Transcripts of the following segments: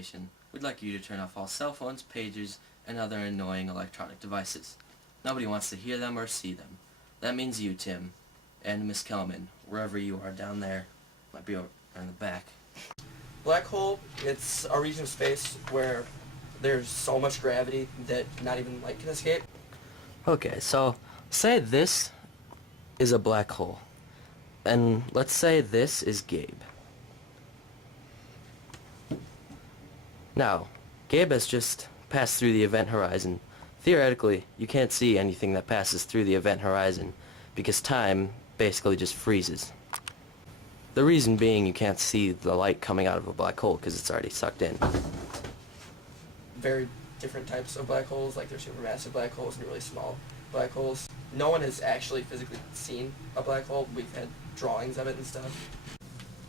station, we'd like you to turn off all cell phones, pagers, and other annoying electronic devices. Nobody wants to hear them or see them. That means you, Tim, and Miss Kelman, wherever you are down there. Might be over in the back. Black hole, it's a region of space where there's so much gravity that not even light can escape. Okay, so say this is a black hole, and let's say this is Gabe. Now, Gabe has just passed through the event horizon. Theoretically, you can't see anything that passes through the event horizon because time basically just freezes. The reason being you can't see the light coming out of a black hole because it's already sucked in. Very different types of black holes, like there's supermassive black holes and really small black holes. No one has actually physically seen a black hole. We've had drawings of it and stuff.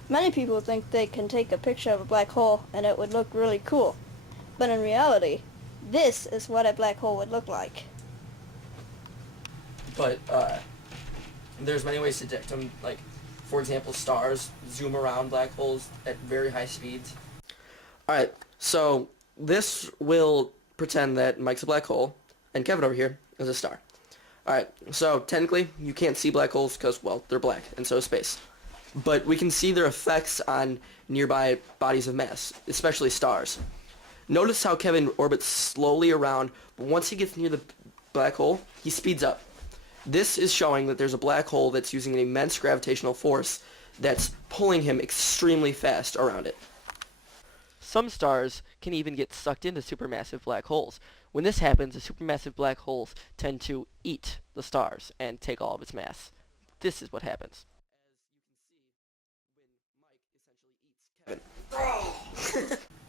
Many people think they can take a picture of a black hole and it would look really cool. But in reality, this is what a black hole would look like. But there's many ways to detect them. Like, for example, stars zoom around black holes at very high speeds. Alright, so this will pretend that Mike's a black hole and Kevin over here is a star. Alright, so technically you can't see black holes because, well, they're black, and so is space. But we can see their effects on nearby bodies of mass, especially stars. Notice how Kevin orbits slowly around, but once he gets near the black hole, he speeds up. This is showing that there's a black hole that's using an immense gravitational force that's pulling him extremely fast around it. Some stars can even get sucked into supermassive black holes. When this happens, the supermassive black holes tend to eat the stars and take all of its mass. This is what happens.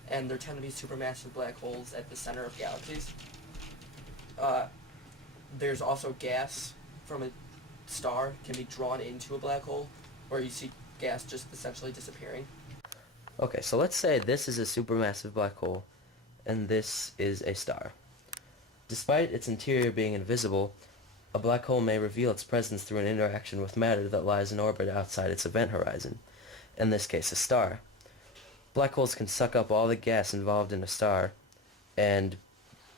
And there tend to be supermassive black holes at the center of galaxies. There's also gas from a star can be drawn into a black hole, where you see gas just essentially disappearing. Okay, so let's say this is a supermassive black hole, and this is a star. Despite its interior being invisible, a black hole may reveal its presence through an interaction with matter that lies in orbit outside its event horizon, in this case a star. Black holes can suck up all the gas involved in a star, and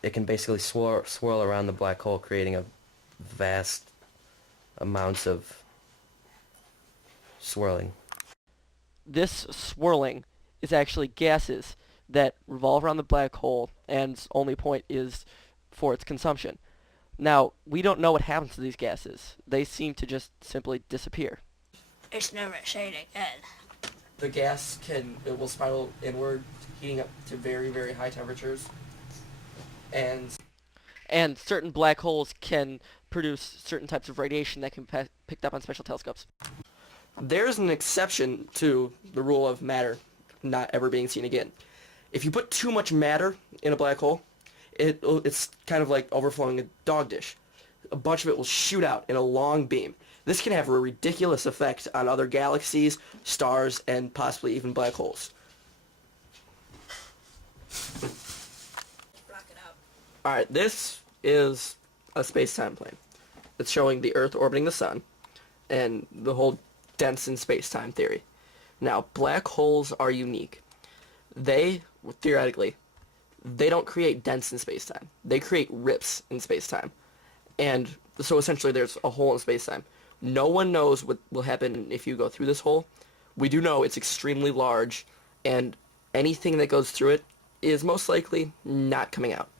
it can basically swirl around the black hole, creating a vast amounts of swirling. This swirling is actually gases that revolve around the black hole, and its only point is for its consumption. Now, we don't know what happens to these gases. They seem to just simply disappear. It's never saying again. The gas it will spiral inward, heating up to very, very high temperatures. And certain black holes can produce certain types of radiation that can be picked up on special telescopes. There's an exception to the rule of matter not ever being seen again. If you put too much matter in a black hole, it's kind of like overflowing a dog dish. A bunch of it will shoot out in a long beam. This can have a ridiculous effect on other galaxies, stars, and possibly even black holes. Alright, this is a space-time plane. It's showing the Earth orbiting the Sun, and the whole dense in space-time theory. Now, black holes are unique. Theoretically, they don't create dents in space-time. They create rips in space-time. And so essentially there's a hole in space-time. No one knows what will happen if you go through this hole. We do know it's extremely large, and anything that goes through it is most likely not coming out.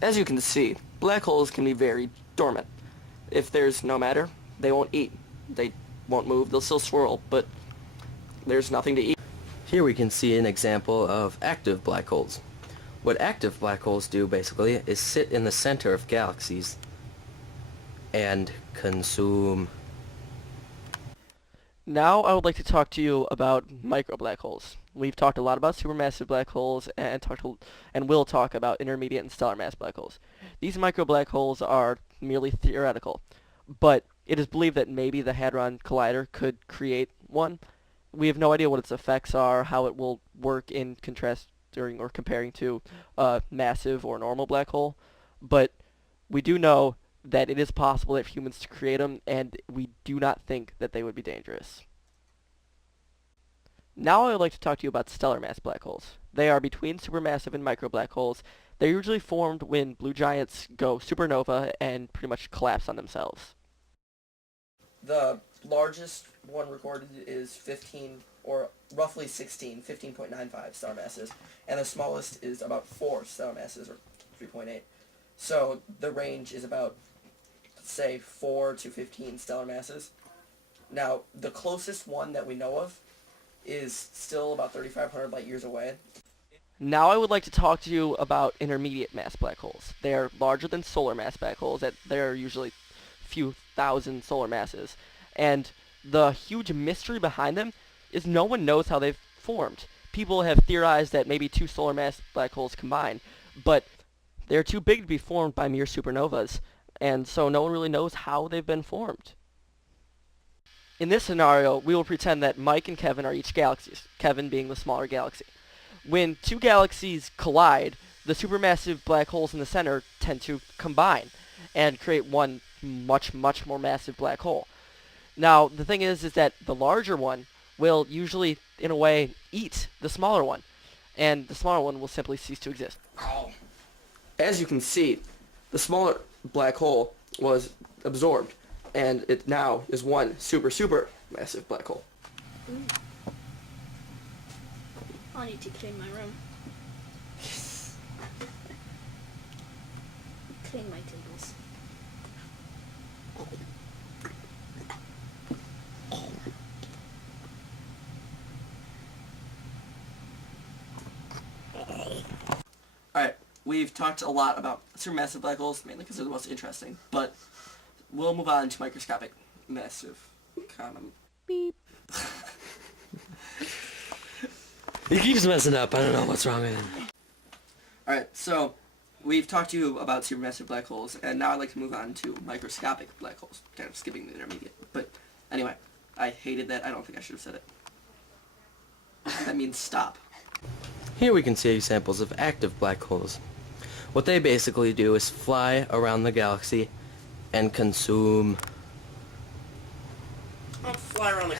As you can see, black holes can be very dormant. If there's no matter, they won't eat. They won't move, they'll still swirl, but there's nothing to eat. Here we can see an example of active black holes. What active black holes do, basically, is sit in the center of galaxies and consume. Now I would like to talk to you about micro black holes. We've talked a lot about supermassive black holes and will talk about intermediate and stellar mass black holes. These micro black holes are merely theoretical, but it is believed that maybe the Hadron Collider could create one. We have no idea what its effects are, how it will work in contrast during or comparing to a massive or normal black hole, but we do know that it is possible for humans to create them, and we do not think that they would be dangerous. Now I would like to talk to you about stellar mass black holes. They are between supermassive and micro black holes. They're usually formed when blue giants go supernova and pretty much collapse on themselves. The largest one recorded is 15, or roughly 15.95 star masses, and the smallest is about 4 star masses, or 3.8. So the range is about, say, 4 to 15 stellar masses. Now, the closest one that we know of is still about 3,500 light years away. Now I would like to talk to you about intermediate mass black holes. They are larger than solar mass black holes. They're usually a few thousand solar masses. And the huge mystery behind them is no one knows how they've formed. People have theorized that maybe 2 solar mass black holes combine, but they're too big to be formed by mere supernovas, and so no one really knows how they've been formed. In this scenario, we will pretend that Mike and Kevin are each galaxies, Kevin being the smaller galaxy. When 2 galaxies collide, the supermassive black holes in the center tend to combine and create one much, much more massive black hole. Now, the thing is that the larger one will usually, in a way, eat the smaller one, and the smaller one will simply cease to exist. As you can see, the smaller black hole was absorbed, and it now is one super massive black hole. I need to clean my room. Clean my tables. Alright, we've talked a lot about supermassive black holes, mainly because they're the most interesting, but we'll move on to microscopic massive Beep. He keeps messing up. I don't know what's wrong with him. Alright, so we've talked to you about supermassive black holes, and now I'd like to move on to microscopic black holes, kind of skipping the intermediate. But anyway, I hated that. I don't think I should have said it. That means stop. Here we can see examples of active black holes. What they basically do is fly around the galaxy and consume... I'll fly around the